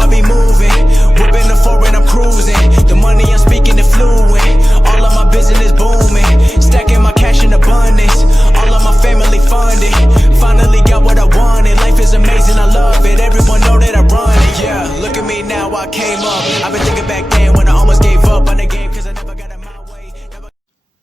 I be moving. Whipping the foreign, I'm cruising. The money I'm speaking is fluent. All of my business booming. Stacking my cash in abundance. All of my family funded. Finally got what I wanted. Life is amazing, I love it. Everyone know that I run it. Yeah, look at me now, I came up. I've been thinking back then when I almost gave up on the game cause I never got in my way.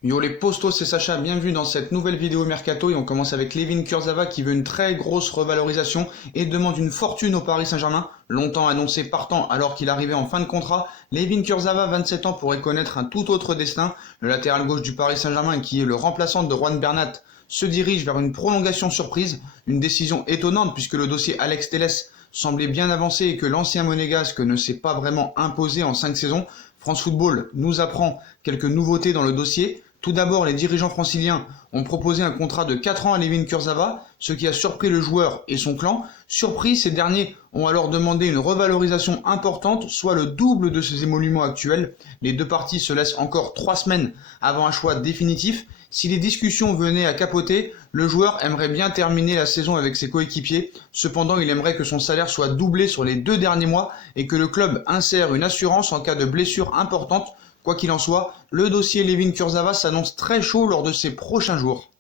Yo les postos, c'est Sacha, bienvenue dans cette nouvelle vidéo Mercato et on commence avec Layvin Kurzawa qui veut une très grosse revalorisation et demande une fortune au Paris Saint-Germain. Longtemps annoncé partant alors qu'il arrivait en fin de contrat, Layvin Kurzawa, 27 ans, pourrait connaître un tout autre destin. Le latéral gauche du Paris Saint-Germain, qui est le remplaçant de Juan Bernat, se dirige vers une prolongation surprise, une décision étonnante puisque le dossier Alex Telles semblait bien avancé et que l'ancien monégasque ne s'est pas vraiment imposé en 5 saisons. France Football nous apprend quelques nouveautés dans le dossier. Tout d'abord, les dirigeants franciliens ont proposé un contrat de 4 ans à Layvin Kurzawa, ce qui a surpris le joueur et son clan. Surpris, ces derniers ont alors demandé une revalorisation importante, soit le double de ses émoluments actuels. Les deux parties se laissent encore 3 semaines avant un choix définitif. Si les discussions venaient à capoter, le joueur aimerait bien terminer la saison avec ses coéquipiers. Cependant, il aimerait que son salaire soit doublé sur les 2 derniers mois et que le club insère une assurance en cas de blessure importante. Quoi qu'il en soit, le dossier Layvin Kurzawa s'annonce très chaud lors de ces prochains jours.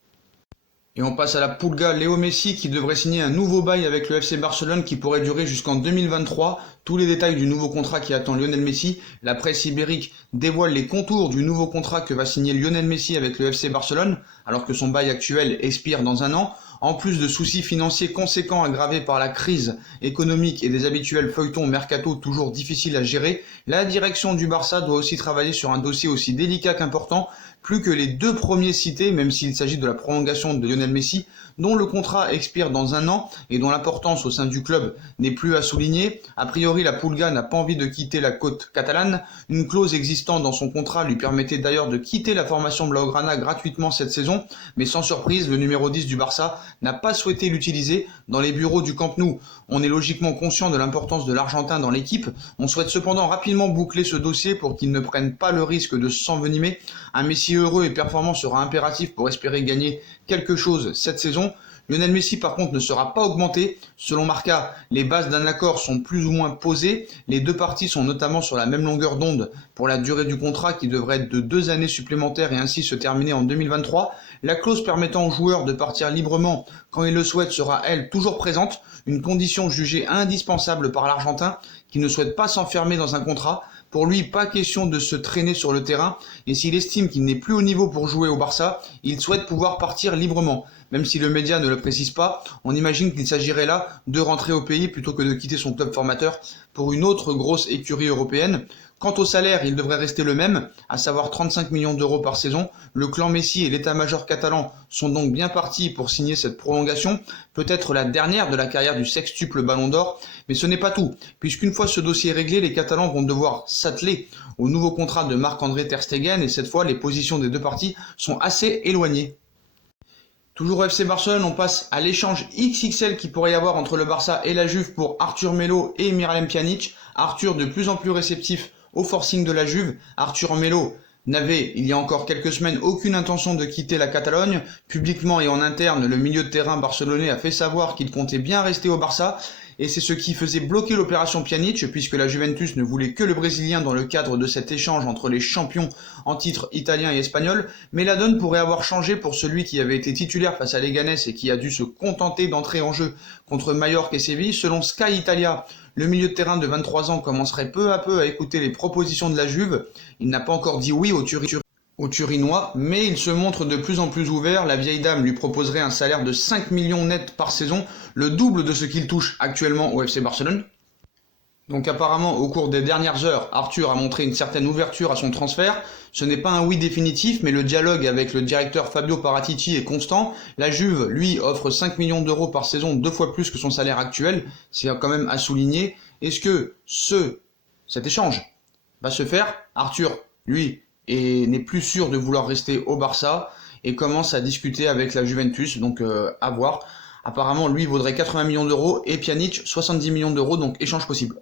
Et on passe à la Pulga Léo Messi qui devrait signer un nouveau bail avec le FC Barcelone qui pourrait durer jusqu'en 2023. Tous les détails du nouveau contrat qui attend Lionel Messi. La presse ibérique dévoile les contours du nouveau contrat que va signer Lionel Messi avec le FC Barcelone, alors que son bail actuel expire dans un an. En plus de soucis financiers conséquents aggravés par la crise économique et des habituels feuilletons mercato toujours difficiles à gérer, la direction du Barça doit aussi travailler sur un dossier aussi délicat qu'important. Plus que les 2 premiers cités, même s'il s'agit de la prolongation de Lionel Messi, dont le contrat expire dans un an et dont l'importance au sein du club n'est plus à souligner. A priori, la Pulga n'a pas envie de quitter la côte catalane. Une clause existante dans son contrat lui permettait d'ailleurs de quitter la formation Blaugrana gratuitement cette saison, mais sans surprise, le numéro 10 du Barça n'a pas souhaité l'utiliser dans les bureaux du Camp Nou. On est logiquement conscient de l'importance de l'Argentin dans l'équipe. On souhaite cependant rapidement boucler ce dossier pour qu'il ne prenne pas le risque de s'envenimer. Un Messi heureux et performant sera impératif pour espérer gagner quelque chose cette saison. Lionel Messi par contre ne sera pas augmenté. Selon Marca, les bases d'un accord sont plus ou moins posées. Les deux parties sont notamment sur la même longueur d'onde pour la durée du contrat qui devrait être de 2 années supplémentaires et ainsi se terminer en 2023. La clause permettant aux joueurs de partir librement quand ils le souhaitent sera elle toujours présente, une condition jugée indispensable par l'Argentin qui ne souhaite pas s'enfermer dans un contrat. Pour lui, pas question de se traîner sur le terrain et s'il estime qu'il n'est plus au niveau pour jouer au Barça, il souhaite pouvoir partir librement. Même si le média ne le précise pas, on imagine qu'il s'agirait là de rentrer au pays plutôt que de quitter son club formateur pour une autre grosse écurie européenne. Quant au salaire, il devrait rester le même, à savoir 35 millions d'euros par saison. Le clan Messi et l'état-major catalan sont donc bien partis pour signer cette prolongation, peut-être la dernière de la carrière du sextuple Ballon d'Or. Mais ce n'est pas tout, puisqu'une fois ce dossier réglé, les Catalans vont devoir s'atteler au nouveau contrat de Marc-André Ter Stegen et cette fois les positions des deux parties sont assez éloignées. Toujours au FC Barcelone, on passe à l'échange XXL qui pourrait y avoir entre le Barça et la Juve pour Arthur Melo et Miralem Pjanic. Arthur de plus en plus réceptif au forcing de la Juve. Arthur Melo n'avait, il y a encore quelques semaines, aucune intention de quitter la Catalogne. Publiquement et en interne, le milieu de terrain barcelonais a fait savoir qu'il comptait bien rester au Barça. Et c'est ce qui faisait bloquer l'opération Pjanic, puisque la Juventus ne voulait que le Brésilien dans le cadre de cet échange entre les champions en titre italien et espagnol. Mais la donne pourrait avoir changé pour celui qui avait été titulaire face à Leganés et qui a dû se contenter d'entrer en jeu contre Mallorca et Séville. Selon Sky Italia, le milieu de terrain de 23 ans commencerait peu à peu à écouter les propositions de la Juve. Il n'a pas encore dit oui au Turinois, mais il se montre de plus en plus ouvert. La vieille dame lui proposerait un salaire de 5 millions net par saison, le double de ce qu'il touche actuellement au FC Barcelone. Donc apparemment, au cours des dernières heures, Arthur a montré une certaine ouverture à son transfert. Ce n'est pas un oui définitif, mais le dialogue avec le directeur Fabio Paratici est constant. La Juve, lui, offre 5 millions d'euros par saison, 2 fois plus que son salaire actuel. C'est quand même à souligner. Est-ce que cet échange va se faire? Arthur, lui, n'est plus sûr de vouloir rester au Barça et commence à discuter avec la Juventus, donc à voir. Apparemment, lui vaudrait 80 millions d'euros et Pjanic 70 millions d'euros, donc échange possible.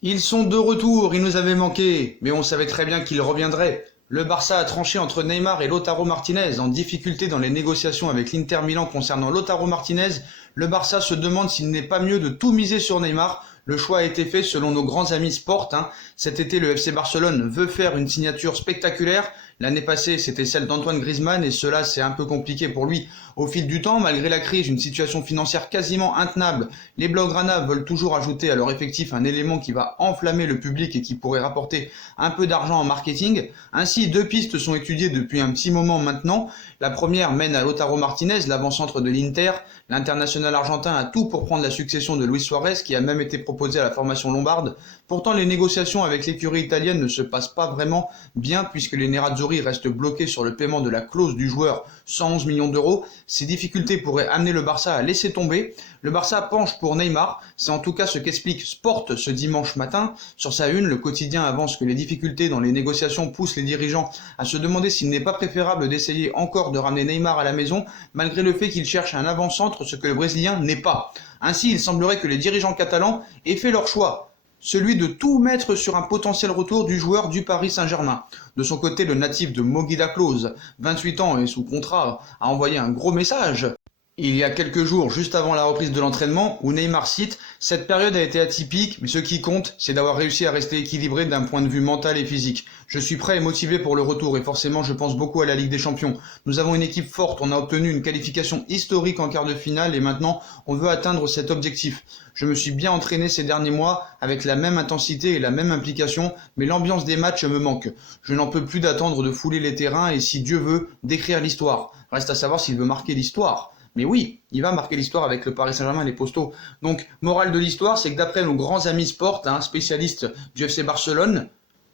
Ils sont de retour, ils nous avaient manqué, mais on savait très bien qu'ils reviendraient. Le Barça a tranché entre Neymar et Lautaro Martinez, en difficulté dans les négociations avec l'Inter Milan concernant Lautaro Martinez. Le Barça se demande s'il n'est pas mieux de tout miser sur Neymar. Le choix a été fait selon nos grands amis Sport. Cet été, le FC Barcelone veut faire une signature spectaculaire. L'année passée, c'était celle d'Antoine Griezmann et cela, c'est un peu compliqué pour lui. Au fil du temps, malgré la crise, une situation financière quasiment intenable, les Blaugrana veulent toujours ajouter à leur effectif un élément qui va enflammer le public et qui pourrait rapporter un peu d'argent en marketing. Ainsi, 2 pistes sont étudiées depuis un petit moment maintenant. La première mène à Lautaro Martinez, l'avant-centre de l'Inter. L'international argentin a tout pour prendre la succession de Luis Suarez, qui a même été proposé à la formation lombarde. Pourtant, les négociations avec l'écurie italienne ne se passent pas vraiment bien puisque les Nerazzurri restent bloqués sur le paiement de la clause du joueur, 111 millions d'euros. Ces difficultés pourraient amener le Barça à laisser tomber. Le Barça penche pour Neymar, c'est en tout cas ce qu'explique Sport ce dimanche matin. Sur sa une, le quotidien avance que les difficultés dans les négociations poussent les dirigeants à se demander s'il n'est pas préférable d'essayer encore de ramener Neymar à la maison, malgré le fait qu'il cherche un avant-centre, ce que le Brésilien n'est pas. Ainsi, il semblerait que les dirigeants catalans aient fait leur choix, celui de tout mettre sur un potentiel retour du joueur du Paris Saint-Germain. De son côté, le natif de Moguida Klose, 28 ans et sous contrat, a envoyé un gros message. Il y a quelques jours, juste avant la reprise de l'entraînement, où Neymar cite « Cette période a été atypique, mais ce qui compte, c'est d'avoir réussi à rester équilibré d'un point de vue mental et physique. Je suis prêt et motivé pour le retour et forcément je pense beaucoup à la Ligue des Champions. Nous avons une équipe forte, on a obtenu une qualification historique en quart de finale et maintenant on veut atteindre cet objectif. Je me suis bien entraîné ces derniers mois avec la même intensité et la même implication, mais l'ambiance des matchs me manque. Je n'en peux plus d'attendre de fouler les terrains et si Dieu veut, d'écrire l'histoire. Reste à savoir s'il veut marquer l'histoire. Mais oui, il va marquer l'histoire avec le Paris Saint-Germain et les Postaux. Donc, morale de l'histoire, c'est que d'après nos grands amis Sport, spécialistes du FC Barcelone,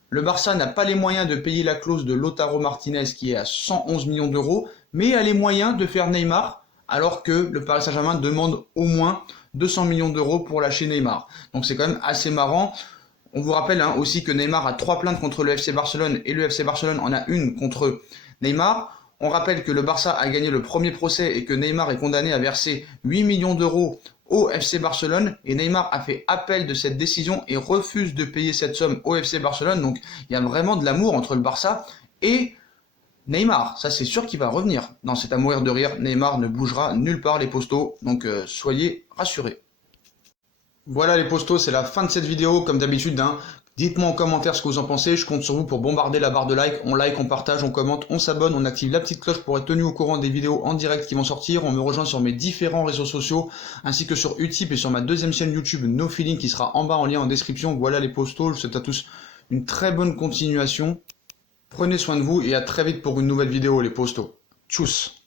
le Barça n'a pas les moyens de payer la clause de Lautaro Martinez qui est à 111 millions d'euros, mais a les moyens de faire Neymar, alors que le Paris Saint-Germain demande au moins 200 millions d'euros pour lâcher Neymar. Donc c'est quand même assez marrant. On vous rappelle aussi que Neymar a 3 plaintes contre le FC Barcelone et le FC Barcelone en a une contre Neymar. On rappelle que le Barça a gagné le premier procès et que Neymar est condamné à verser 8 millions d'euros au FC Barcelone et Neymar a fait appel de cette décision et refuse de payer cette somme au FC Barcelone. Donc il y a vraiment de l'amour entre le Barça et Neymar. Ça c'est sûr qu'il va revenir. Non, c'est à mourir de rire. Neymar ne bougera nulle part les Postaux. Donc soyez rassurés. Voilà les Postaux, c'est la fin de cette vidéo comme d'habitude. Dites-moi en commentaire ce que vous en pensez, je compte sur vous pour bombarder la barre de like, on partage, on commente, on s'abonne, on active la petite cloche pour être tenu au courant des vidéos en direct qui vont sortir, on me rejoint sur mes différents réseaux sociaux, ainsi que sur Utip et sur ma deuxième chaîne YouTube No Feeling qui sera en bas en lien en description. Voilà les Postaux, je vous souhaite à tous une très bonne continuation, prenez soin de vous et à très vite pour une nouvelle vidéo les Postaux. Tchuss.